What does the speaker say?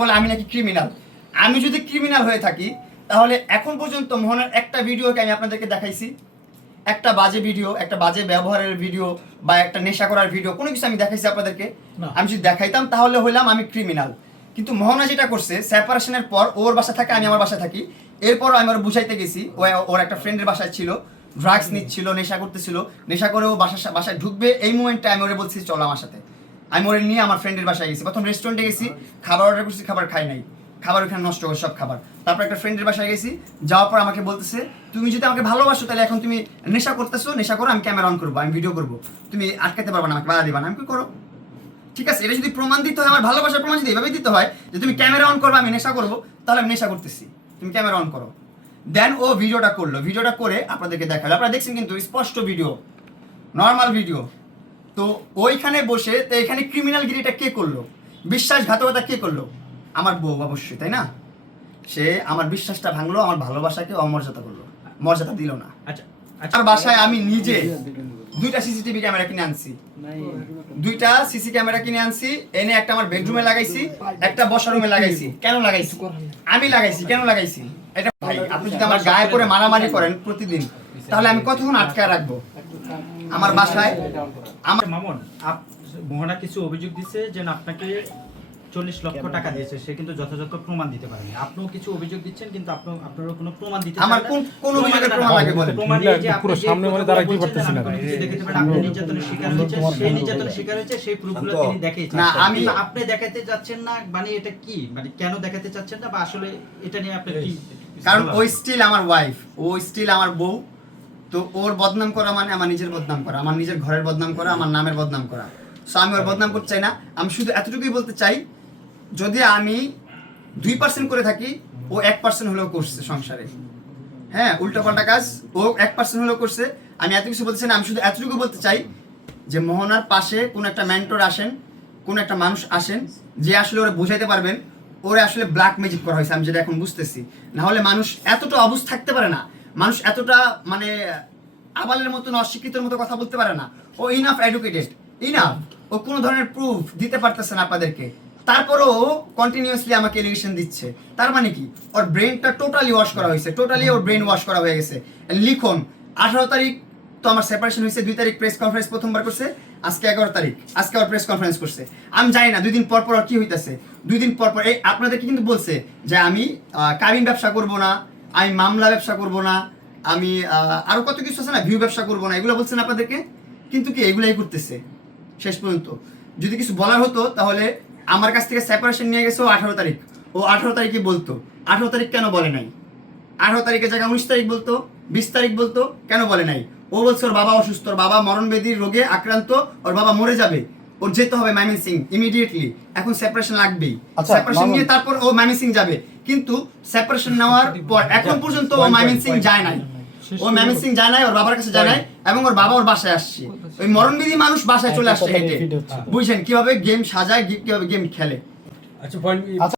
বলে আমি নাকি ক্রিমিনাল। আমি যদি ক্রিমিনাল হয়ে থাকি তাহলে এখন পর্যন্ত মোহনার একটা ভিডিওকে আমি আপনাদেরকে দেখাইছি, একটা বাজে ভিডিও, একটা বাজে ব্যবহারের ভিডিও বা একটা নেশা করার ভিডিও, কোনো কিছু আমি দেখাইছি আপনাদেরকে? আমি যদি দেখাইতাম তাহলে হইলাম আমি ক্রিমিনাল। কিন্তু মোহনা যেটা করছে, সেপারেশনের পর ওর বাসা থাকে, আমি আমার বাসা থাকি, এরপরও আমি ওর বুঝাইতে গেছি, ওর একটা ফ্রেন্ডের বাসায় ছিল, ড্রাগস নিচ্ছিল, নেশা করতেছিল, নেশা করে ও বাসায় ঢুকবে, এই মুমেন্টে আমি ওরে বলছি চলো আমার সাথে। আমি ওরে নিয়ে আমার ফ্রেন্ডের বাসায় গেছি, প্রথম রেস্টুরেন্টে গেছি, খাবার অর্ডার করছি, খাবার খাই নাই, খাবার ওখানে নষ্ট করে সব খাবার। তারপর একটা ফ্রেন্ডের বাসায় গেছি, যাওয়ার পর আমাকে বলতেছে তুমি যদি আমাকে ভালোবাসো তাহলে এখন তুমি নেশা করতেছো, নেশা করো, আমি ক্যামেরা অন করবো, আমি ভিডিও করবো, তুমি আটকাতে পারবে না, আমাকে বাধা দিবা না। আমি কি করো? ঠিক আছে, এটা যদি প্রমাণ দিতে হয়, আমার ভালোবাসার প্রমাণ যদি এভাবে দিতে হয় যে তুমি ক্যামেরা অন করবে আমি নেশা করবো, তাহলে আমি নেশা করতেছি, তুমি ক্যামেরা অন করো। দেন ও ভিডিওটা করলো, ভিডিওটা করে আপনাদেরকে দেখালো, আপনারা দেখছেন কিন্তু স্পষ্ট ভিডিও, নর্মাল ভিডিও। তো ওইখানে বসে, তো এখানে ক্রিমিনালগিরিটা কে করলো, বিশ্বাসঘাতকতা কে করলো? আমার বউ অবশ্যই, তাই না? সে আমার বিশ্বাসটা ভাঙলো, আমার ভালোবাসাকে অমর্যাদা করলো, মর্যাদা দিল না। আচ্ছা আমার বাসায় আমি নিজে দুইটা সিসিটিভি ক্যামেরা কিনে আনছি, দুইটা সিসি ক্যামেরা কিনে আনছি, এনে একটা আমার বেডরুমে লাগাইছি, একটা বসার রুমে লাগাইছি। কেন লাগাইছি? আমি লাগাইছি। কেন লাগাইছি? এটা ভাই, আপনি যদি আমার গায়ে পড়ে মারামারি করেন প্রতিদিন, তাহলে আমি কতক্ষণ আটকায় রাখবো আমার বাসায়? আমার মামুন মোহনা কিছু অভিযোগ দিচ্ছে যে আপনাকে 40 লক্ষ টাকা দিয়েছে, সে কিন্তু যথাযথ প্রমাণ দিতে পারেনি। আপনিও কিছু অভিযোগ দিচ্ছেন, কিন্তু আপনারও কোনো প্রমাণ দিতে আমার কোন অভিযোগের প্রমাণ লাগে বলেন? প্রমাণ এই যে পুরো সামনে মানে দাঁড়াইতে পারতেছেন না, দেখতে পারেন আপনি নির্যাতনের শিকার হয়েছে, সেই নির্যাতনের শিকার হয়েছে, সেই প্রুফগুলো তিনি দেখাইছেন না, আমি আপনি দেখাতে যাচ্ছেন না, মানে এটা কি, মানে কেন দেখাতে চাচ্ছেন না, বা আসলে এটা নিয়ে আপনি কি? কারণ ওই স্টিল আমার ওয়াইফ, ও স্টিল আমার বউ। তো ওর বদনাম করা মানে আমার নিজের বদনাম করা, আমার নিজের ঘরের বদনাম করা, আমার নামের বদনাম করা। সো আমি ওর বদনাম করতে চাই না। আমি শুধু এতটুকুই বলতে চাই, যদি আমি 2% করে থাকি, ও 1% হলেও করছে সংসারে। হ্যাঁ, উল্টোপাল্টা কাজ ও 1% হলেও করছে। আমি এত কিছু বলতে চাই না, আমি শুধু এতটুকু বলতে চাই যে মোহনার পাশে কোন একটা মেন্টর আসেন, কোন একটা মানুষ আসেন, যে আসলে ওরা বুঝাইতে পারবেন ওরা আসলে ব্ল্যাক ম্যাজিক করা হয়েছে। আমি যেটা এখন বুঝতেছি, না হলে মানুষ এতটা অবুঝ থাকতে পারে না, মানুষ এতটা মানে আবালের মতো, অশিক্ষিতের মতো কথা বলতে পারে না। ও ইনাফ এডুকেটেড, ইনাফ, ও কোনো ধরনের প্রুফ দিতে পারতেছে না আপনাদেরকে, তারপরও কন্টিনিউয়াসলি আমাকে এলিগেশন দিচ্ছে। তার মানে কি, ওর ব্রেনটা টোটালি ওয়াশ করা হয়েছে, টোটালি ওর ব্রেন ওয়াশ করা হয়ে গেছে। লিখুন, 18 তারিখ তো আমার সেপারেশন হয়েছে, 2 তারিখ প্রেস কনফারেন্স প্রথমবার করছে, আজকে 11 তারিখ, আজকে আবার প্রেস কনফারেন্স করছে। আমি জানি না 2 দিন পর পর কি হইতেছে, 2 দিন পর পর এই আপনাদেরকে কিন্তু বলছে যে আমি কাবিন ব্যবসা করব না, আমি মামলা ব্যবসা করব না, আমি আরো কত কিছু আছে না, ভিউ ব্যবসা করব না, এগুলো বলছেন আপনাদেরকে, কিন্তু কি এগুলাই করতেছে শেষ পর্যন্ত। যদি কিছু বলার হতো তাহলে আমার কাছ থেকে সেপারেশন নিয়ে গেছে ও 18 তারিখ, ও 18 তারিখে বলতো। 18 তারিখ কেন বলে নাই? 18 তারিখের জায়গায় 19 তারিখ বলতো, 20 তারিখ বলতো, কেন বলে নাই? ও বলছে ওর বাবা অসুস্থ, ওর বাবা মরণবেদীর রোগে আক্রান্ত, ওর বাবা মরে যাবে, ওর যেতে হবে ময়মনসিং ইমিডিয়েটলি, এখন সেপারেশন লাগবেই। সেপারেশন নিয়ে তারপর ও ময়মনসিং যাবে, কিন্তু সেপারেশন নেওয়ার পর এখন পর্যন্ত ও ময়মনসিং যায় নাই, ও ময়মনসিং যায় নাই, ওর বাবার কাছে যায় নাই, এবং ওর বাবা ওর বাসায় আসছে। ওই মরণবেদী মানুষ বাসায় চলে আসছে হেঁটে। বুঝছেন কিভাবে গেম সাজায়, কিভাবে গেম খেলে। আচ্ছা